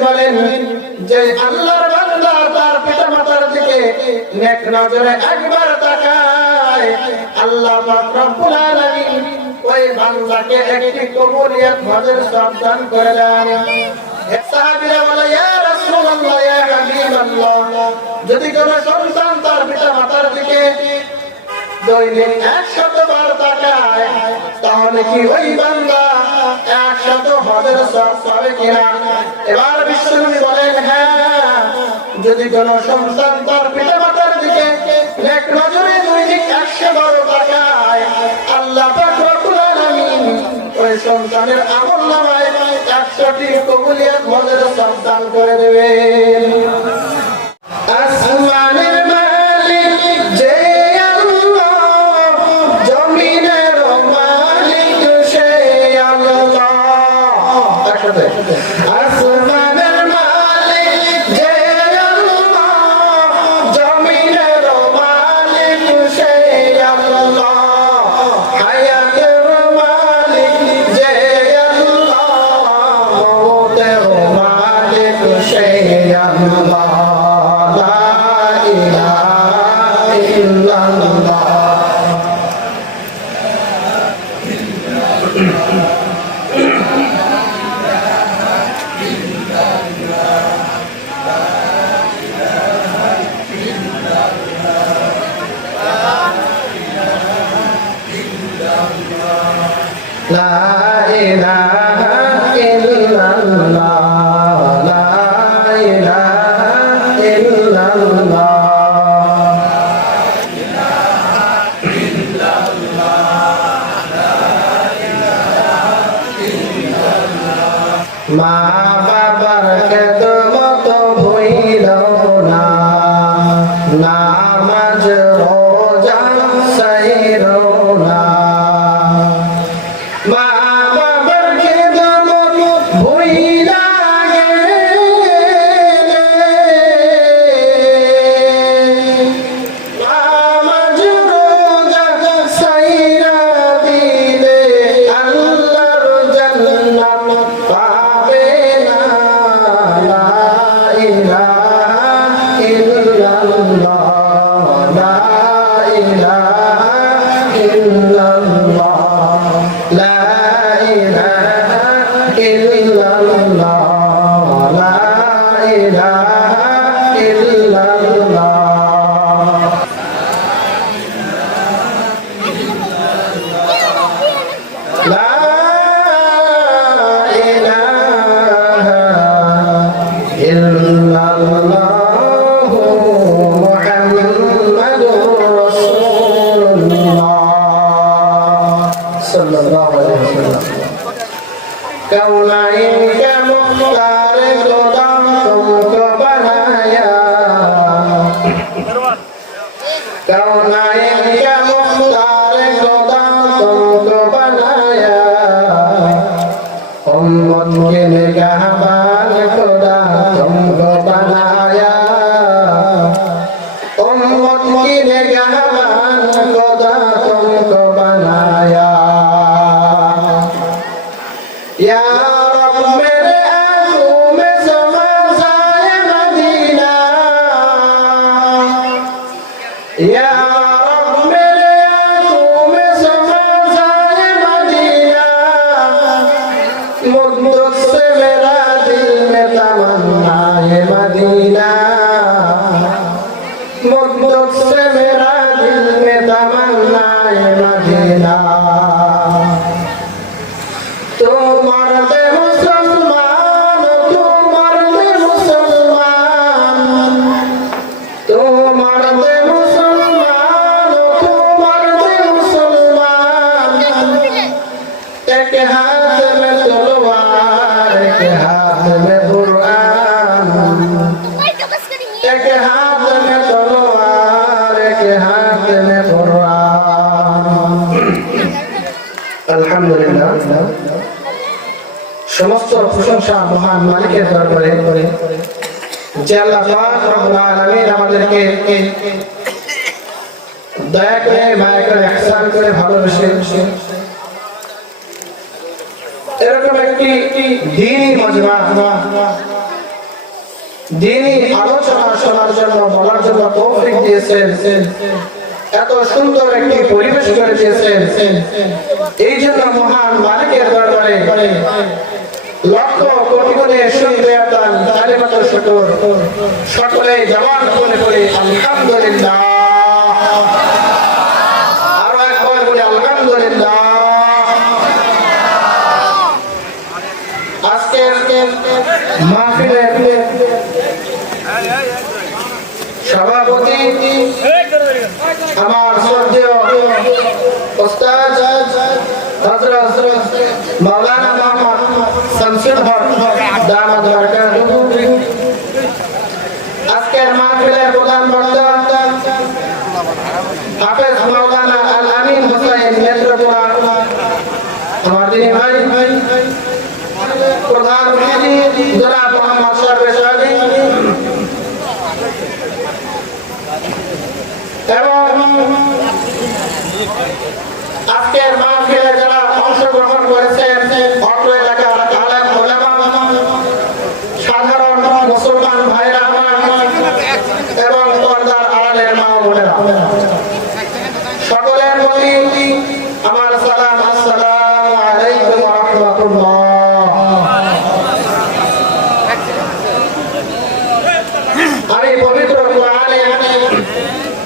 বলে যদি কোন সন্তান তার পিতা মাতার দিকে দৈনিক একশত বার তাকায়, তাহলে কি ওই বান্দা একশত হজের এবার বিশ্বনবী বলেন হ্যাঁ যদি কোন সন্তান তার পিতা মাতার দিকে একশো বারো তাকায়, আল্লাহ ওই সন্তানের আমল নামায় একশোটি কবুলিয়াত হজের সব দান করে দেবেন। একসাথে মা উম্মত কে নিগাহবান খোদা তুমকো বানায়া। উম্মত কে নিগাহবান খোদা তুমকো বানায়া। मुद्दत से मेरा दिल में तमन्ना है मदीना एक हाथ में कुरान एक हाथ में तलवार एक हाथ में कुरान আলহামদুলিল্লাহ সমস্ত প্রশংসা মহান মালিকের দরবারে যে আল্লাহ পাক রব্বুল আলামিন আমাদেরকে দয়া করে মায়া করে ইহসান করে ভালোবেসে এরকম একটি দিনই মজমা। দিনই আলোচনা শোনার জন্য, বলার জন্য তৌফিক দিয়েছেন। এত সুন্দর একটি পরিবেশ করে দিয়েছেন। এই জন্য মহান মালিকের দরবারে লক্ষ কোটি কোটি শুকর। সকলে জবান খুলে করে আলহামদুলিল্লাহ আরও একবার বলে আলহামদুলিল্লাহ আজকের মাহফিলের সভাপতি আমার শ্রদ্ধেয় ওস্তাদ হযরত মাওলানা মোহাম্মদ শামসুল হক দামাত বারকাতুহু আজকের মাহফিলের প্রধান বক্তা, হাফেজ মাওলানা আল আমিন হোসেন নেত্রকোনা। আমার দিনী ভাই। প্রধান অতিথি জনাব মোহাম্মদ সারবেশ আলী এবং আজকের মাহফিলে যারা অংশগ্রহণ করেছেন অত্র এলাকার আলেম ওলামা, সাধারণ মুসলমান ভাইরা এবং পর্দার আড়ালের মা বোনেরা।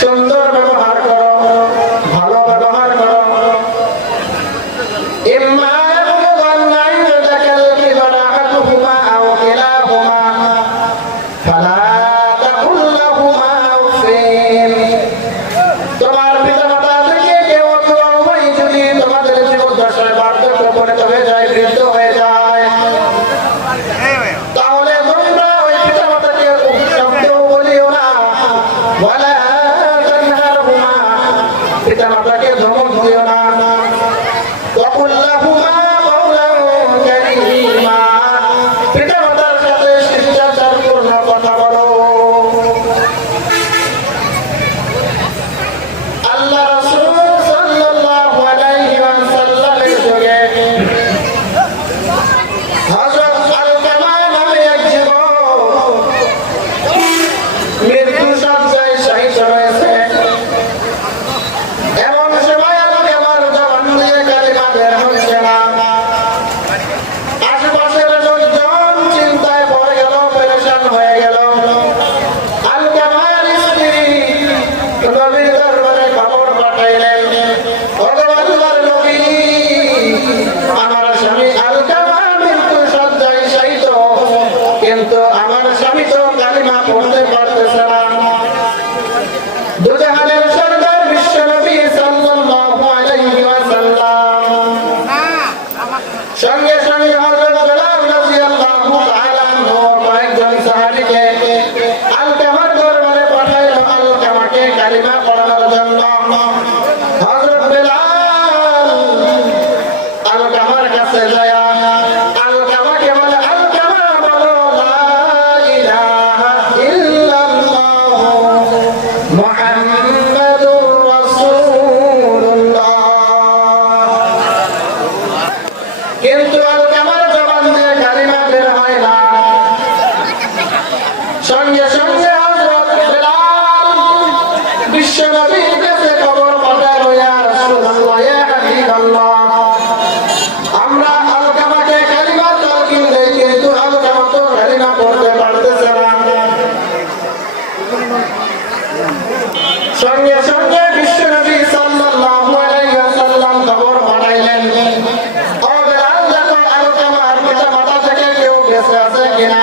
সুন্দর ব্যবহার সঙ্গে সঙ্গে হযরত বেলাল বিশ্বনবীর কাছে খবর পাঠালো ইয়া রাসূলুল্লাহ, ইয়া হাবিবাল্লাহ, আমরা আলকামাকে কালিমা তালকিন দেই কিন্তু আলকামা তো কালিমা পড়তে পারতেছে না। সঙ্গে সঙ্গে বিশ্বনবী সাল্লাল্লাহু আলাইহি ওয়াসাল্লাম খবর পাঠাইলেন, ও বেলাল, দেখো আলকামার পিতা মাতা থেকে কেউ বেঁচে আছে কিনা?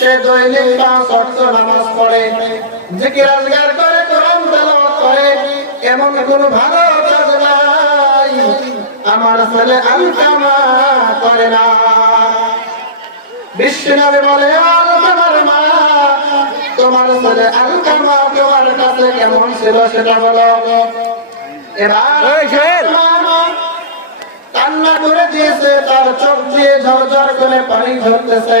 সে দৈনিক পাঁচ ওয়াক্ত নামাজ পড়ে। জিকির আজগার করে কোরআন তেলাওয়াত করে। এমন কোন ভালো কাজ নাই। আমার ছেলে আলকামা করে না। বিশ্বনবী বলে আলকামার মা তোমার ছেলে আলকামা তোমার কাছে কেমন ছিল সেটা বলো। এবার কান্না করে দিয়েছে তার চোখ দিয়ে ঝরঝর করে পানি ঝরতেছে।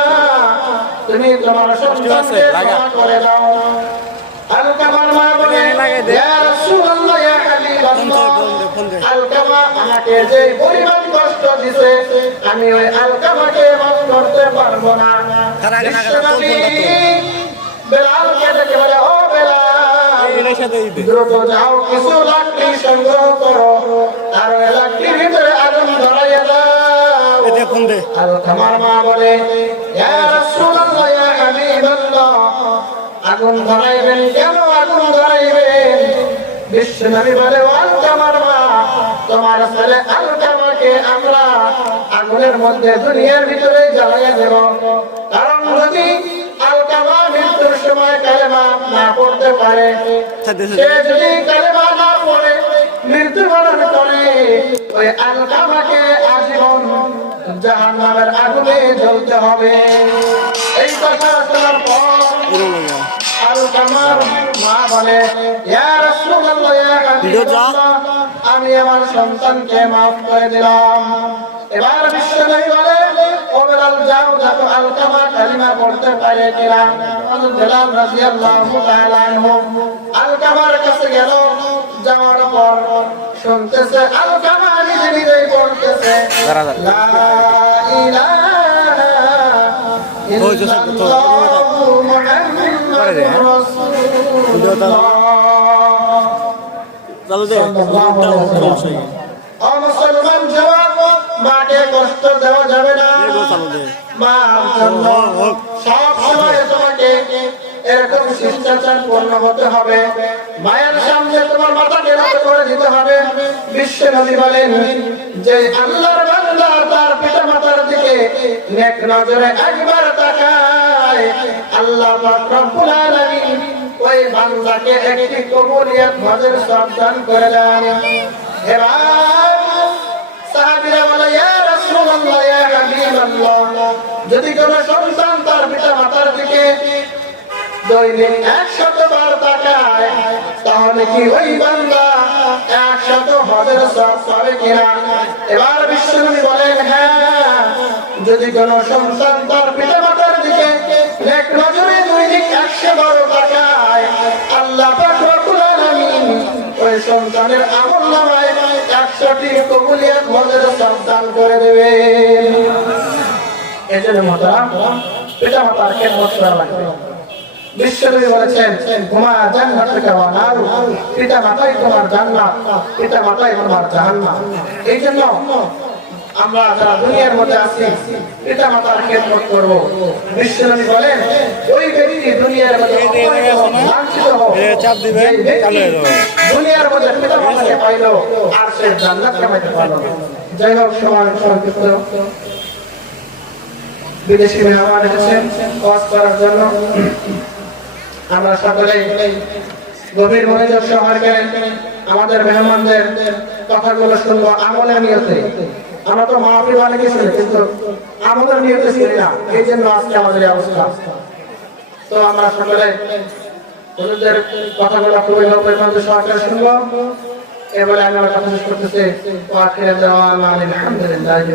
তুমি তোমার সন্তানকে ক্ষমা করে দাও। আলকামার মা বলে ইয়া রাসূলুল্লাহ ইয়া হাবিবাল্লাহ আলকামা আমাকে যে পরিমাণ কষ্ট দিছে আমি ওই আলকামাকে মাফ করতে পারব না। তার আগে না গেলে তোর বিশ্বনবী বেলালকে ডেকে বলে ও বেলাল এটার সাথে দিতে দ্রুত যাও কিছু লাকড়ি সংগ্রহ করো। আর ওই লাকড়ির ভিতরে আগুন ধরাইয়া দাও। এতে ফোন দে। আলকামার মা বলে ইয়া আগুন ধরাইবেন, কেন আগুন ধরাইবেন? বিশ্বনবী বলে আলকামার মা তোমার ছেলে আলকামাকে আমরা আগুনের মধ্যে দুনিয়ার ভিতরে জ্বালাইয়া দেব। কারণ যদি করে, ওই আজীবন জাহান নামের আগুনে জ্বলতে হবে। এই কথা শোনার পর মা বলে আমি আমার সন্তানকে মাফ করে দিলাম। এবার বিশ্বনবী বলে যাও দেখো আলকামা কালিমা পড়তে পারে কিনা। বেলাল রাদিয়াল্লাহু তাআলা আনহু আলকামার কাছে গেল যাওয়ার পর শুনতেছে আলকামা নিজে নিজেই পড়তেছে। লা ইলাহা ইল্লাল্লাহু। মায়ের সামনে তোমার করে দিতে হবে বলেন যে আল্লাহর বান্দা তার পিতা মাতার দিকে একবার তাকায় আল্লাহ ওই বান্দাকে একটি যদি কোন সন্তান তার পিতা মাতার দিকে দৈনিক একশত বার তাকায়, তাহলে কি ওই বান্দা একশত হজের সব পাবে কিনা? এবার বিশ্বনবী বলেন হ্যাঁ যদি কোন সন্তান ওই সন্তানের আমল নামায় একশোটি কবুলিয়াত হজের সন্তান করে দেবে। এই জন্য মাতা পিতা মাতার খেদমত করা লাগবে। বিশ্বনবী বলেছেন হুমা জান্নাতুকা ওয়া নারু পিতা মাতাই তোমার জান্নাত পিতা মাতাই তোমার জাহান্নাম। এই জন্য আমরা যারা দুনিয়ার মধ্যে আছি পিতা মাতার খেদমত করব। বিশ্বনবী বলেন ওই ব্যক্তি দুনিয়ার মধ্যে লাঞ্ছিত হোক, দুনিয়ার মধ্যে আর সে জান্নাত কামাইতে যাই হোক সময় সংক্ষিপ্ত। বিদেশি মেহমান এসেছেন করার জন্য। আমরা সকলেই গভীর মনোযোগ সহকারে আমাদের মেহমানদের কথাগুলো শুনব আমলের নিয়তে। আমরা তো মাহফিল অনেকে ছিল কিন্তু আমলের নিয়তে ছিলি না। এই জন্য আজকে আমাদের অবস্থা। তো আমরা সকলে হুজুরদের কথাগুলো খুবই গভীর সরকার শুনব। এবারে আমি আমার কথা শেষ করতেছি। আলহামদুলিল্লাহি